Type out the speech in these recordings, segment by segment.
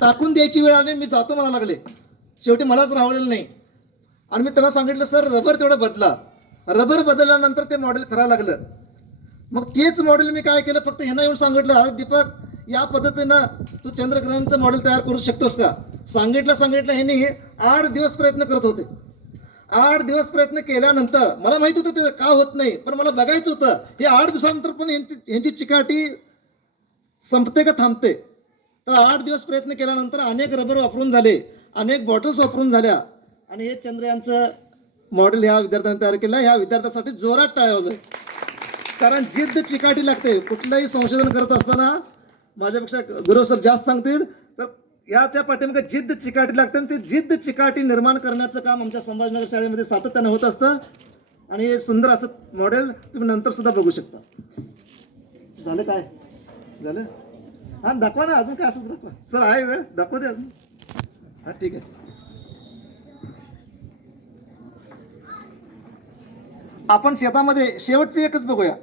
टाकून द्यायची वेळ आली मी जातो मला लागले. शेवटी मलाच राहवलेलं नाही. आणि मी त्यांना सांगितलं सर रबर तेवढं बदला. रबर बदलल्यानंतर ते मॉडेल करायला लागलं. मग तेच मॉडेल मी काय केलं? फक्त ह्यांना येऊन सांगितलं अरे दीपक या पद्धतीनं तू चंद्रग्रहणचं मॉडेल तयार करू शकतोस का? सांगितलं सांगितलं ह्यांनी हे आठ दिवस प्रयत्न करत होते. आठ दिवस प्रयत्न केल्यानंतर मला माहीत होतं ते का होत नाही पण मला बघायचं होतं. हे आठ दिवसानंतर पण यांची यांची चिकाटी संपते का थांबते? तर आठ दिवस प्रयत्न केल्यानंतर अनेक रबर वापरून झाले अनेक बॉटल्स वापरून झाल्या. आणि हे चंद्रयानचं मॉडेल ह्या विद्यार्थ्यांनी तयार केलं. ह्या विद्यार्थ्यासाठी जोरात टाळ्या वाजव. कारण जिद्द चिकाटी लागते. कुठलंही संशोधन करत असताना माझ्यापेक्षा गुरु सर जास्त सांगतील. तर याच्या पाठीमागे जिद्द चिकाटी लागते आणि ती जिद्द चिकाटी निर्माण करण्याचं काम आमच्या संभाजीनगर शाळेमध्ये सातत्यानं होत असतं. आणि हे सुंदर असं मॉडेल तुम्ही नंतर सुद्धा बघू शकता. झालं काय? झालं? हां दाखवा ना अजून काय असेल तर दाखवा. सर आहे वेळ. दाखवा दे अजून. हां ठीक आहे. आपण शेतामध्ये शेवटचे एकच बघूया.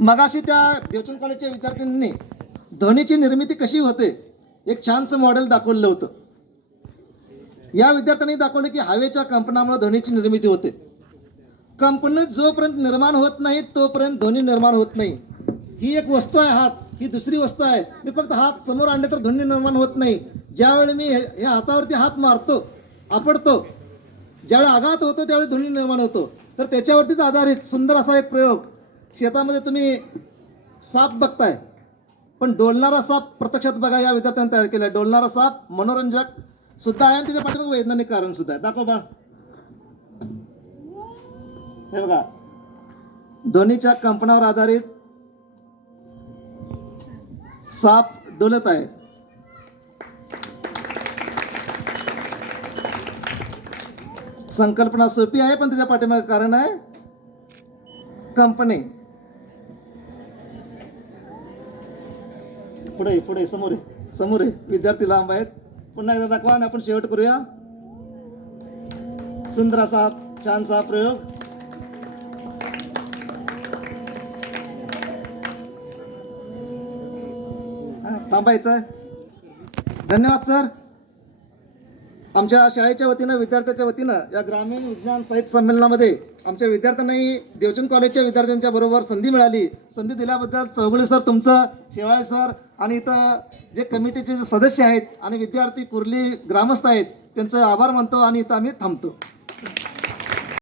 मगाशी त्या देवचंद कॉलेजच्या विद्यार्थ्यांनी ध्वनीची निर्मिती कशी होते एक छानसं मॉडेल दाखवलेलं होतं. या विद्यार्थ्यांनी दाखवलं की हवेच्या कंपनामुळे ध्वनीची निर्मिती होते. कंपनी जोपर्यंत निर्माण होत नाही तोपर्यंत ध्वनी निर्माण होत नाही. ही एक वस्तू आहे हात. ही दुसरी वस्तू आहे. मी फक्त हात समोर आणले तर ध्वनी निर्माण होत नाही. ज्यावेळी मी हे हातावरती हात मारतो आपडतो ज्यावेळी आघात होतो त्यावेळी ध्वनी निर्माण होतो. तर त्याच्यावरतीच आधारित सुंदर असा एक प्रयोग. शेतामध्ये तुम्ही साप बघताय. पण डोलणारा साप प्रत्यक्षात बघा या विद्यार्थ्यांनी तयार केला आहे डोलणारा साप मनोरंजक सुद्धा आहे आणि त्याच्या पाठीमागे वैज्ञानिक कारण सुद्धा आहे. दाखव बा हे बघा. ध्वनीच्या कंपनावर आधारित साप डोलत आहे. संकल्पना सोपी आहे पण त्याच्या पाठीमागे कारण आहे. कंपनी. पुढे पुढे समोर आहे समोर आहे विद्यार्थी लांब आहेत. पुन्हा एकदा दाखवा आणि आपण शेवट करूया. सुंदर असा छानसा प्रयोग. थांबायचं आहे धन्यवाद सर. आमच्या शाळेच्या वतीनं विद्यार्थ्याच्या वतीनं या ग्रामीण विज्ञान साहित्य संमेलनामध्ये आमच्या विद्यार्थ्यांनाही देवचंद कॉलेजच्या विद्यार्थ्यांच्या बरोबर संधी मिळाली. संधी दिल्याबद्दल चौगुले सर तुमचं शेवाळे सर आणि इथं जे कमिटीचे जे सदस्य आहेत आणि विद्यार्थी कुर्ली ग्रामस्थ आहेत त्यांचं आभार मानतो आणि इथं आम्ही थांबतो.